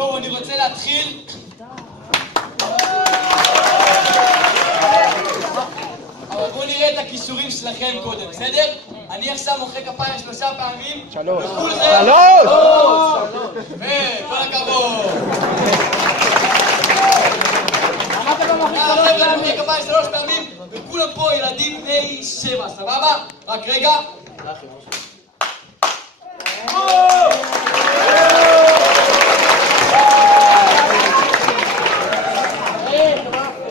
טוב, אני רוצה להתחיל. אבל בואו נראה את הכישורים שלכם קודם, בסדר? אני עכשיו מוחא כפיים 3 פעמים. 3. וכולכם... 3! כל הכבוד. חבר'ה, מוחא כפיים 3 פעמים, וכולם פה ילדים בני 7, סבבה? רק רגע.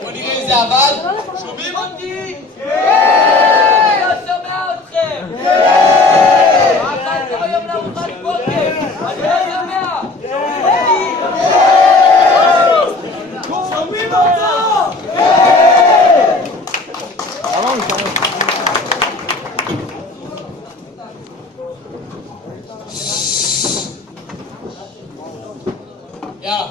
בואו נראה אם זה עבד. שומעים אותי? כן! לא שומע אתכם! כן! מה אכלתם היום לארוחת בוקר? אני לא שומע! שומעים אותו! כן! יאללה.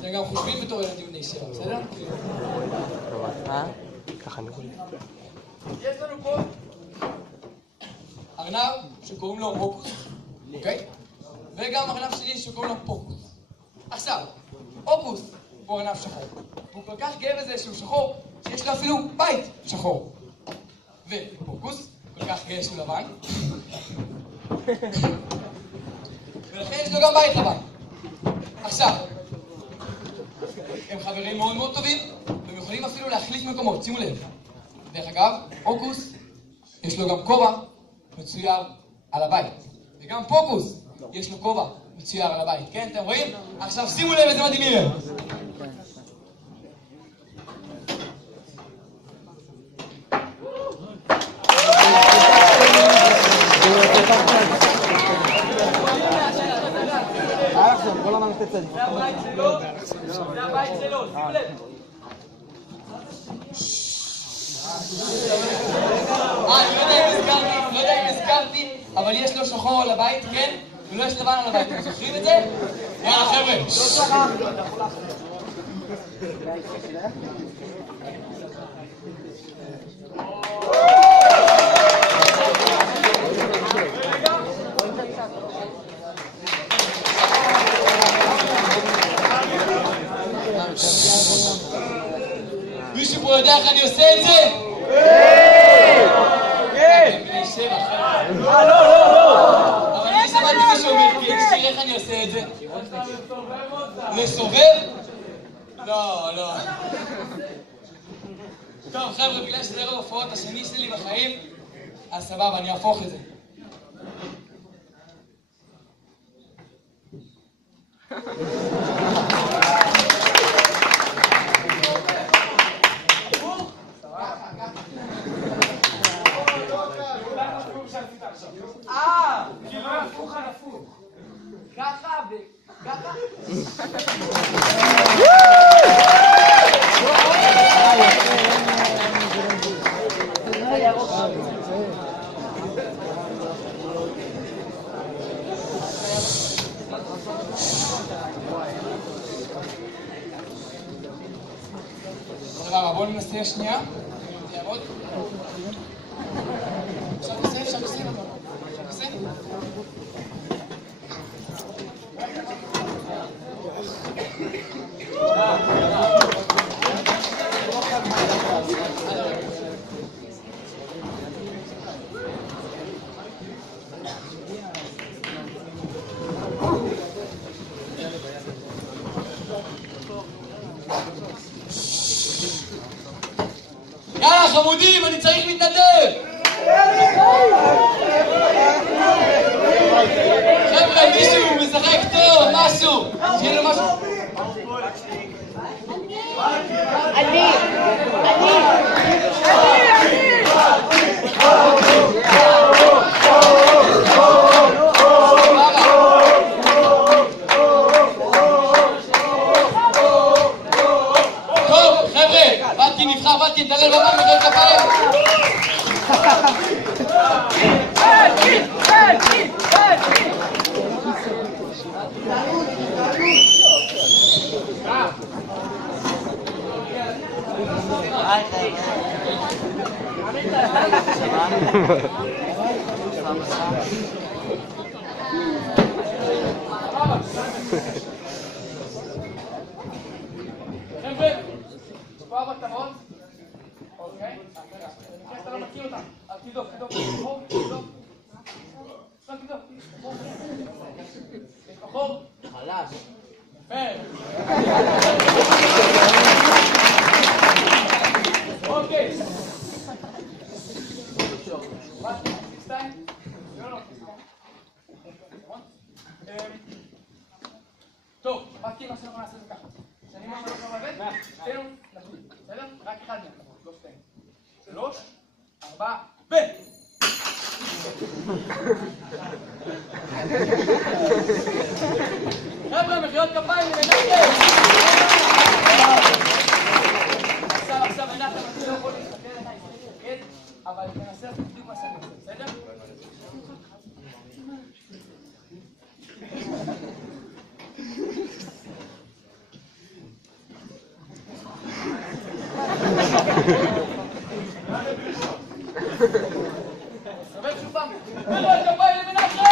אתם גם חושבים בתור ילדים בני 7, בסדר? ככה נראו לי. יש לנו פה ארנב שקוראים לו הוקוס, אוקיי? וגם ארנב שלי שקוראים לו פוקוס. עכשיו, הוקוס הוא ארנב שחור. הוא כל כך גאה בזה שהוא שחור, שיש לו אפילו בית שחור. ופוקוס כל כך גאה שהוא לבן. ולכן יש לו גם בית לבן. עכשיו, הם חברים מאוד מאוד טובים, והם יכולים אפילו להחליף מקומות, שימו לב. דרך אגב, הוקוס, יש לו גם כובע מצויר על הבית. וגם פוקוס, יש לו כובע מצויר על הבית. כן, אתם רואים? עכשיו שימו לב איזה מדהים יראה. זה הבית שלו, זה הבית שלו, שימו לב. אני לא יודע אם הזכרתי, אבל יש לו שחור על הבית, כן? ולא יש לבן על הבית, אתם זוכרים את זה? יאללה חבר'ה. מישהו פה יודע איך אני עושה את זה? כן! בני 7, חבר'ה. לא! אבל אני שמעתי מישהו אומר, תקשיב איך אני עושה את זה? לסובב? לא. טוב חבר'ה, בגלל שזה ערב ההופעות השני שלי בחיים, אז סבבה, אני אהפוך את זה. כאילו הפוך על הפוך. ככה וככה. סבבה, בואו ננסה שנייה. תעמוד. אפשר לסיים. יאללה חמודים, אני צריך מתנדב! חבר'ה, מישהו משחק טוב, משהו! שיהיה לו משהו... אני! טוב, חבר'ה, באתי נבחר, באתי נדלל בבן, מחיאות כפיים! חבר'ה, פה הבטרות. אוקיי? במקרה שאתה לא מכיר אותם, אז תבדוק, תבדוק. יש בחור? חלש. אוקיי. טוב, רק מה שאנחנו נעשה זה ככה. שאני אומר שלוש לא עובד, שתינו נתחיל, בסדר? רק אחד מהם, לא שתינו. 3, 4, ו... חבר'ה, מחיאות כפיים למנחם! עכשיו מנחם, אני לא יכול להסתכל עליי, אבל ננסה לעשות בדיוק מה שאני עושה, בסדר? סובב שוב פעם, מחיאות כפיים למנחם!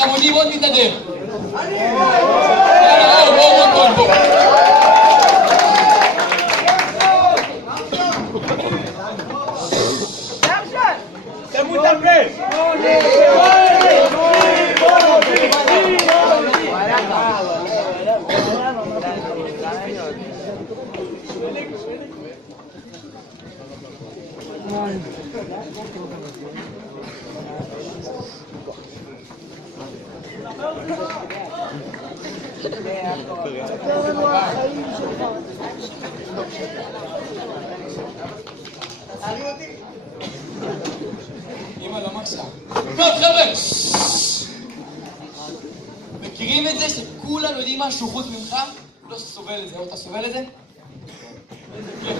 חמודים עוד מתנדב. בואו. תמו את הפה! אמא לא מקשה. טוב חבר'ה! מכירים את זה שכולם יודעים משהו חוץ ממך? לא סובל את זה, או אתה סובל את זה?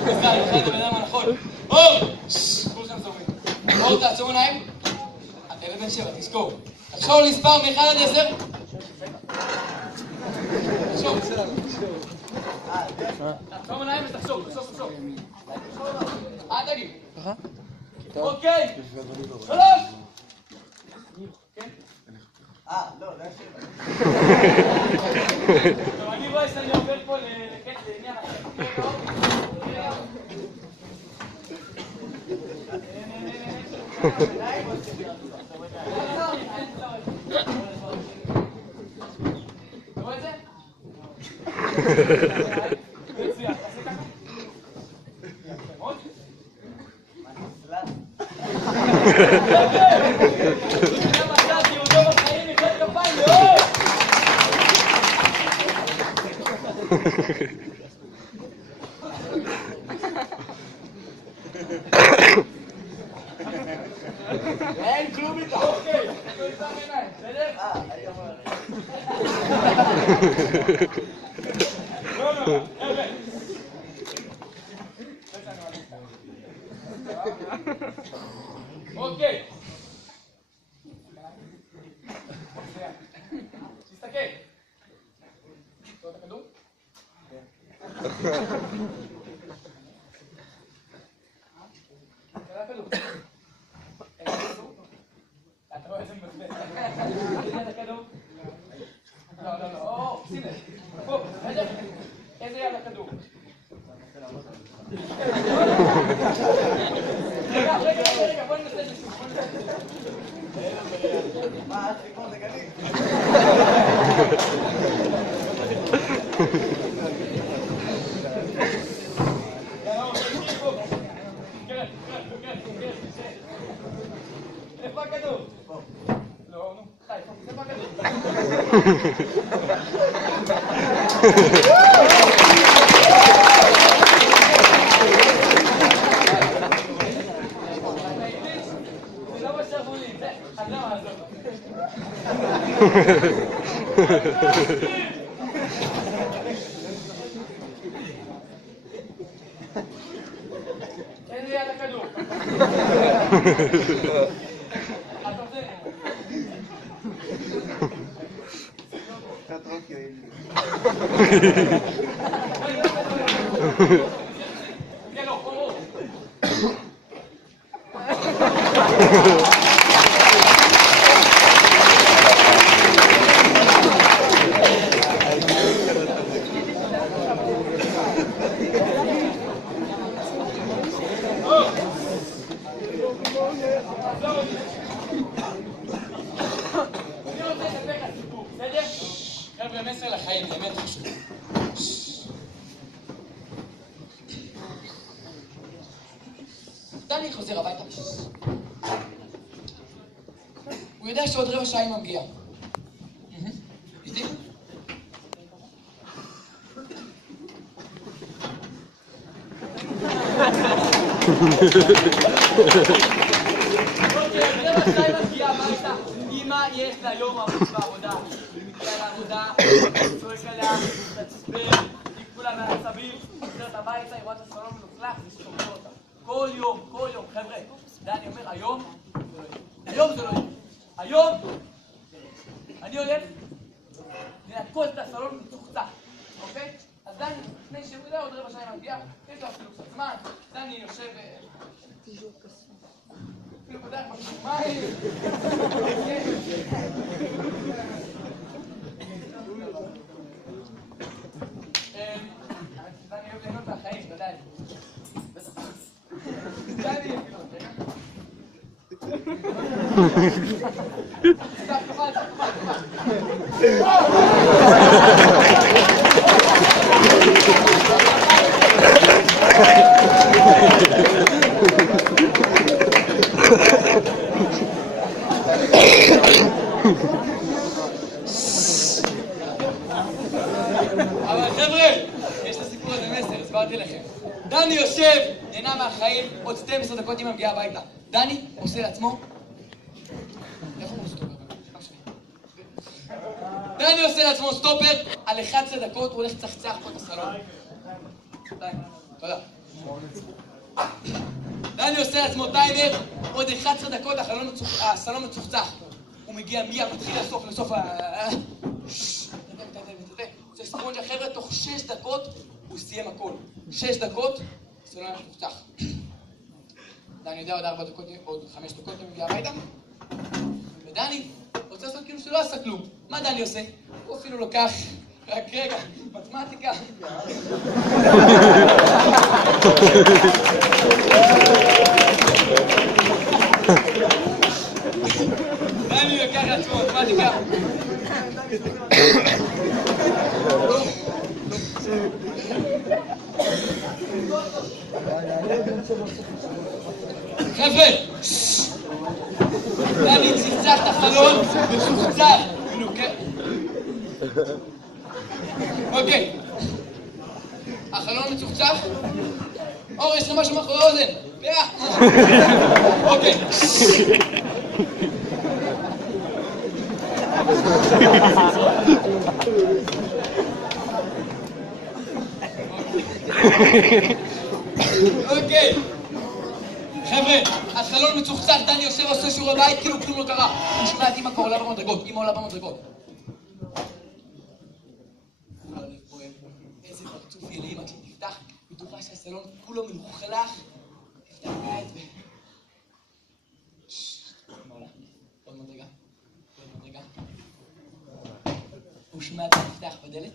זה הבן אדם הנכון. אור! כולכם סובלים. אור, תעצום עיניים. אתה ילד בן 7, תזכור. תחשוב על מספר מ-1 עד 10. תחשוב. תעצום עיניים ותחשוב. תגיד. אוקיי. 3. לא, זה אני רואה שאני עובר פה לעניין אחר. אתה רואה את זה? מצוין, תעשה ככה. עוד? אין כלום איתו! אוקיי, אתה יצא מעיניים, בסדר? לא, אוקיי. תסתכל. תראה את הכדור? תראה את הכדור. אתה רואה איזה מבזבז. תראה את הכדור. לא. שים לב. בוא, איזה יד הכדור? רגע, בוא ננסה את זה שוב. מה, סיפור זה גליל? איפה הכדור? לא, נו, חי, איפה הכדור? זה לא בשרבונים, זה חדמה הזאת. איזה יד הכדור? אתה רוצה? קצת רוקי. כן, לא, פה. חבר'ה, מסר לחיים, באמת חשוב. דני חוזר הביתה. הוא יודע שעוד רבע שעה היא מגיעה. איתי? אמא יש לה יום ארוך בעבודה, היא מגיעה לעבודה, צועק עליה, תצבר, היא כולה מעצבים, חוזרת הביתה, היא רואה את הסלון מלוכלך, ושתומר אותה. כל יום, חבר'ה, דני אומר, היום זה לא יהיה. היום אני הולך לנקות את הסלון מצוחצח, אוקיי? אז דני, לפני שהוא יודע, עוד רבע שעה מגיעה, יש לו אפילו קצת זמן, דני יושב... אפילו בדרך משהו מים. דני אוהב ליהנות מהחיים, ודאי. דני, תקבל. אבל חבר'ה, יש לסיפור הזה מסר, הסברתי לכם. דני יושב, נהנה מהחיים, עוד 12 דקות אמא מגיעה הביתה. דני עושה לעצמו... איך הוא סטופר? דני עושה לעצמו סטופר, על 11 דקות הוא הולך צחצח פה את הסלון. תודה. דני עושה לעצמו טיימר, עוד 11 דקות הסלון מצוחצח. הוא מגיע מיד, מתחיל לסוף זה ספונג'ה, חבר'ה, תוך 6 דקות הוא סיים הכל. 6 דקות, סלון מצוחצח. דני יודע, עוד 4 דקות, עוד 5 דקות הוא מגיע הביתה. ודני רוצה לעשות כאילו שלא עשה כלום. מה דני עושה? הוא אפילו לוקח, רק רגע, מתמטיקה. דני לוקח לעצמו מתמטיקה. חבר'ה, דני צחצח את החלון וצוחצח. אוקיי, החלון מצוחצח. אור, יש לך משהו מאחורי האוזן. אוקיי. אוקיי. חבר'ה, הסלון מצוחצח, דני יושב עושה שיעורי בית, כאילו כלום לא קרה. הוא שומע את אמא כבר עולה במדרגות, אמא עולה במדרגות. איזה פרצוף יהיה לאמא כשתפתח, בטוחה שהסלון כולו מלוכלך. תפתח בית ו... אמא עולה, עוד מדרגה. הוא שומע את המפתח בדלת,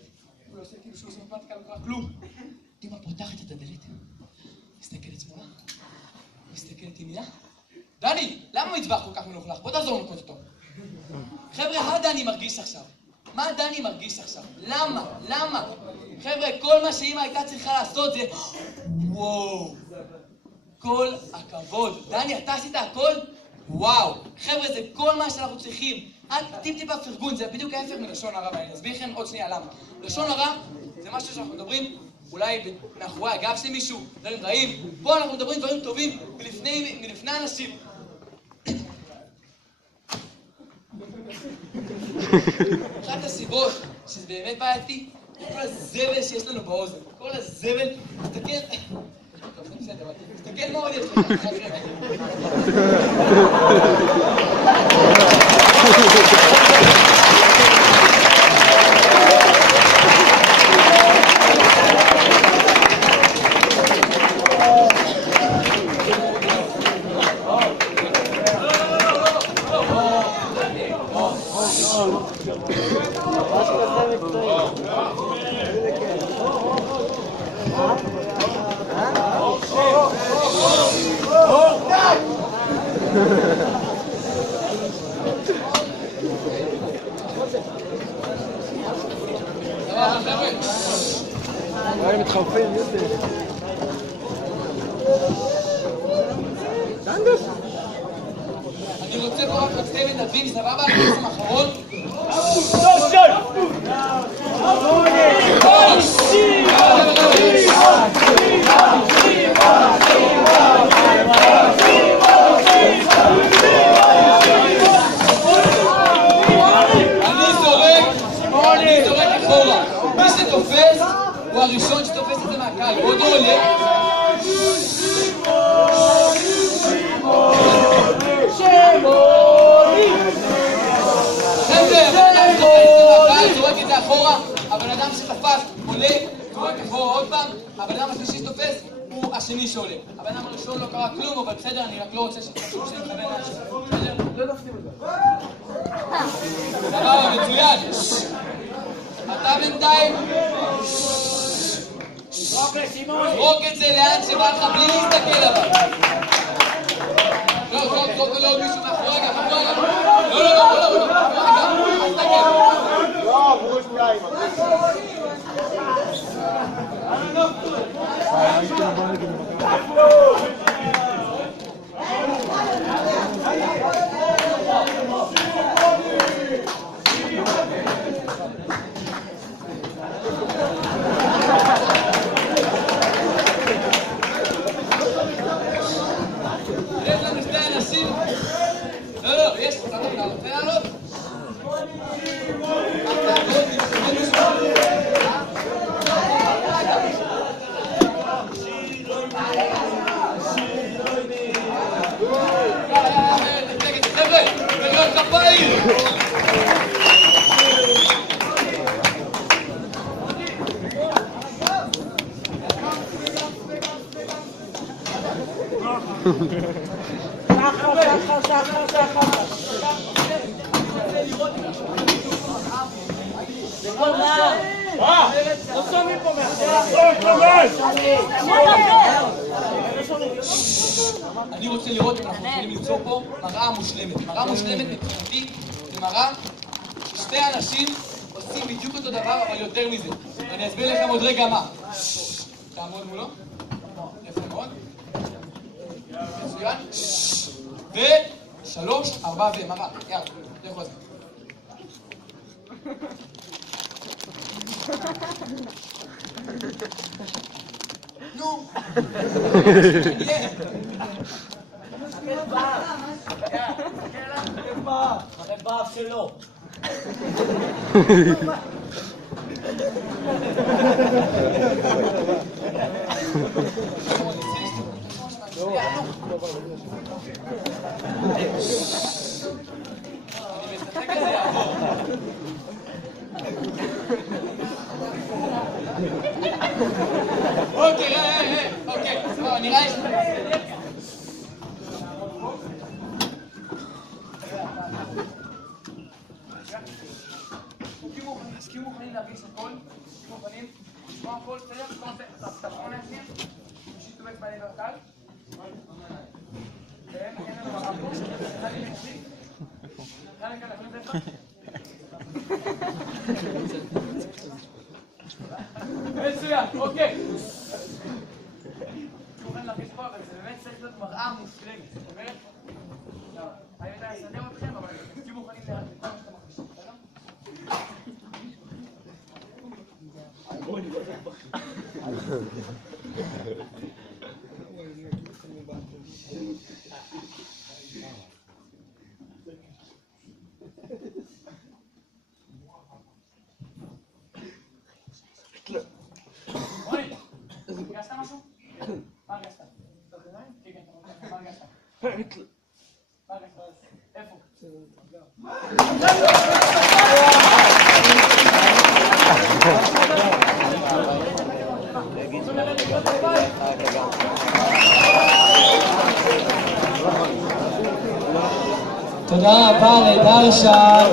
הוא עושה כאילו שהוא עושה מתמטיקה, לא קרה כלום. אמא פותחת את הדלת, מסתכלת שמאלה. מסתכלת ימינה. דני, למה המטבח כל כך מלוכלך? בוא תעזור לנקות אותו. חבר'ה, מה דני מרגיש עכשיו? למה? חבר'ה, כל מה שאמא הייתה צריכה לעשות זה... וואו. כל הכבוד. דני, אתה עשית הכל? וואו. חבר'ה, זה כל מה שאנחנו צריכים. טיפ-טיפה פרגון, זה בדיוק ההפך מלשון הרע. ואני אסביר לכם עוד שנייה למה. לשון הרע זה משהו שאנחנו מדברים אולי מאחורי הגב של מישהו, דברים רעים. פה אנחנו מדברים דברים טובים מלפני אנשים. אחת הסיבות שזה באמת בעייתי, כל הזבל שיש לנו באוזן. כל הזבל, תסתכל מה עוד יש לך. משהו כזה מקצועי. איזה כיף. הם מתחלפים, יוסי. אני רוצה פה רק מצטי מתנדבים, סבבה? בעצם האחרון. אני זורק אחורה. מי שתופס הוא הראשון שתופס את זה מהקהל. עוד לא עולה. זורק את זה אחורה, הבן אדם שתפס עולה, זורק אחורה עוד פעם, הבן אדם השלישי שתופס הוא השני שעולה. הבן אדם הראשון לא קרה כלום, אבל בסדר, אני רק לא רוצה שתחשוב שאני מכוון לאנשים. בסדר? לא תפסים את זה. סבבה, מצוין. אתה בינתיים זרוק את זה לאן שבא לך בלי להסתכל עליו. לא, זרוק ולא עוד מישהו מאחורי גם, מאחורי גם. לא, לא, עברו שתיים. יש לנו שתי אנשים. לא, יש, אתה רוצה לעלות? אני רוצה לראות אם אנחנו יכולים ליצור פה מראה מושלמת. מראה מושלמת מבחינתי זה מראה ששתי אנשים עושים בדיוק אותו דבר, אבל יותר מזה. אני אסביר לכם עוד רגע מה. תעמוד מולו. יפה מאוד. מצוין. ו3, 4 ומראה. יאללה, תלכו על זה. נו. זה באף שלו. אוקיי, אוקיי, נראה לי... תסכימו מוכנים להרגיש הכל, תסכימו מוכנים לשמוע הכל, בסדר? כמו זה, אתה נכון להשנים? תמשיך תובץ בעלי והקל? כן, אין לנו מראה פה, אחד לי מוכרים? אחד לי כאן להכניס לך? מצוין, אוקיי. מוכנים להרגיש פה, אבל זה באמת צריך להיות מראה מושלמת, זאת אומרת? אני יודע לסדר אתכם, אבל תסכימו מוכנים להרגיש את מה שאתם מרגישים, בסדר? הרגשת משהו? מה הרגשת? כן, מה הרגשת? מה הרגשת? איפה? תודה רבה לדרשה.